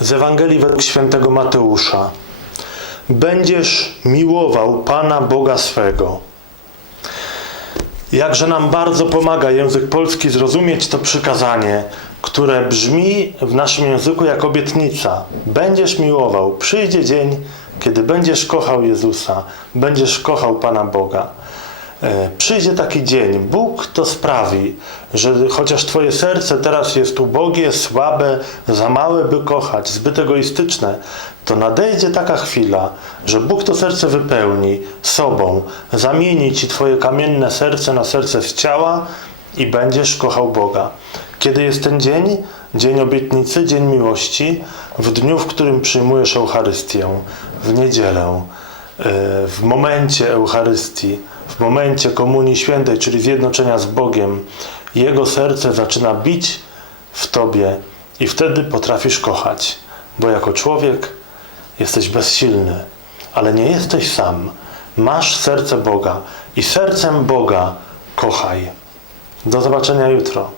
Z Ewangelii według świętego Mateusza. Będziesz miłował Pana Boga swego. Jakże nam bardzo pomaga język polski zrozumieć to przykazanie, które brzmi w naszym języku jak obietnica. Będziesz miłował, przyjdzie dzień, kiedy będziesz kochał Jezusa, będziesz kochał Pana Boga. E, Przyjdzie taki dzień, Bóg to sprawi, że chociaż Twoje serce teraz jest ubogie, słabe, za małe, by kochać, zbyt egoistyczne, to nadejdzie taka chwila, że Bóg to serce wypełni sobą, zamieni Ci Twoje kamienne serce na serce z ciała i będziesz kochał Boga. Kiedy jest ten dzień? Dzień obietnicy, dzień miłości, w dniu, w którym przyjmujesz Eucharystię, w niedzielę, e, w momencie Eucharystii, w momencie Komunii Świętej, czyli zjednoczenia z Bogiem, Jego serce zaczyna bić w Tobie i wtedy potrafisz kochać, bo jako człowiek jesteś bezsilny, ale nie jesteś sam. Masz serce Boga i sercem Boga kochaj. Do zobaczenia jutro.